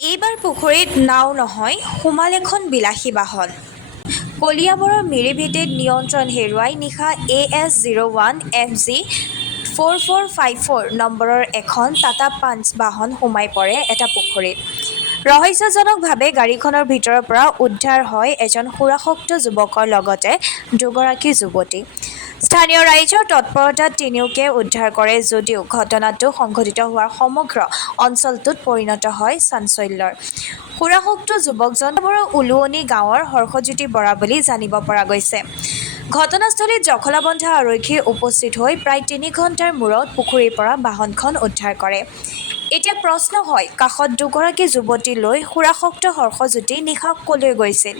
এইবাৰ পুখুৰীত নাও নহয় সোমাল এখন বিলাসী বাহন। কলিয়াবৰৰ মিৰিভেটিত নিয়ন্ত্ৰণ হেৰুৱাই নিশা AS01FG 4454 নম্বৰৰ এখন টাটা পাঞ্চ বাহন সোমাই পৰে এটা পুখুৰীত। ৰহস্যজনকভাৱে গাড়ীখনৰ ভিতৰৰ পৰা উদ্ধাৰ হয় এজন সুৰাসক্ত যুৱকৰ লগতে দুগৰাকী যুৱতী। স্থানীয় ৰাইজৰ তৎপৰতাত তিনিওকে উদ্ধাৰ কৰে যদিও ঘটনাটো সংঘটিত হোৱাৰ সমগ্ৰ অঞ্চলটোত পৰিণত হয় চাঞ্চল্যৰ। সুৰাসক্ত যুৱকজনৰ উলুৱনি গাঁৱৰ হৰ্ষজ্যোতি বৰা বুলি জানিব পৰা গৈছে। ঘটনাস্থলীত জখলাবন্ধা আৰক্ষী উপস্থিত হৈ প্ৰায় ৩ ঘণ্টাৰ মূৰত পুখুৰীৰ পৰা বাহনখন উদ্ধাৰ কৰে। এতিয়া প্ৰশ্ন হয়, কাষত দুগৰাকী যুৱতী লৈ সুৰাসক্ত হৰ্ষজ্যোতি নিশা কলৈ গৈছিল?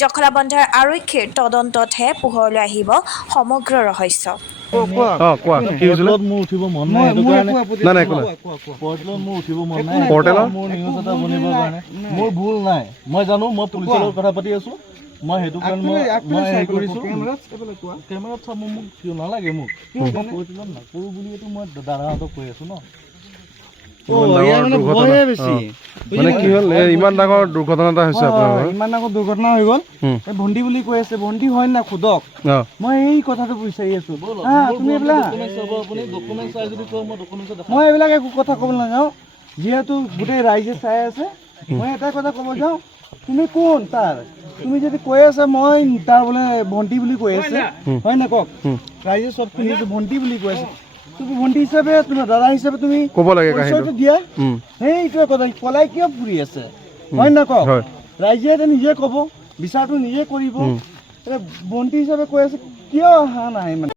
জখলাবন্ধাৰ আৰক্ষীৰ তদন্ততহে পোহৰলৈ আহিব সমগ্ৰ ৰহস্য। কোৱা কি হৈছিল? মোৰ উঠিব মন নাই সেইটো কাৰণে নাই কোৱা পৰ্টেলত মোৰ উঠিব মন নাই পৰ্টেলত মোৰ নিউজ এটা বনিবৰ কাৰণে মোৰ ভুল নাই। মই জানো মই পুলিচৰ লগত কথা পাতি আছো। মই সেইটো কাৰণে মই হেৰি কৰিছো কেমেৰাত চাব মোক কিয় নালাগে মোক পৰ্টেলত নকৰো বুলিতো মই দাদাহঁতক কৈ আছো ন। মানে কি হ'ল ইমান ডাঙৰ দুৰ্ঘটনা এটা হৈছে আপোনাৰ? ইমান ডাঙৰ দুৰ্ঘটনা হৈ গ'ল। ভণ্টি বুলি কৈ আছে, ভণ্টি হয় না খুদক। মই এই কথাটো বিচাৰি আছো। মই এইবিলাক একো কথা ক'ব নাযাওঁ, যিহেতু গোটেই ৰাইজে চাই আছে। মই এটা কথা ক'ব যাওঁ, তুমি কোন তাৰ? তুমি যদি কৈ আছা মই তাৰ বোলে ভণ্টি বুলি কৈ আছে, হয় না কওক? ৰাইজে চব শুনিছে ভণ্টি বুলি কৈ আছে। তুমি ভণ্টি হিচাপে তোমাৰ দাদা হিচাপে তুমি ক'ব লাগে পৰিচয়টো দিয়া। সেইটোৱে কথা, পলাই কিয় ফুৰি আছে, হয় না কওক? ৰাইজে নিজে ক'ব, বিচাৰটো নিজে কৰিব। ভণ্টি হিচাপে কৈ আছে কিয় অহা নাই মানে?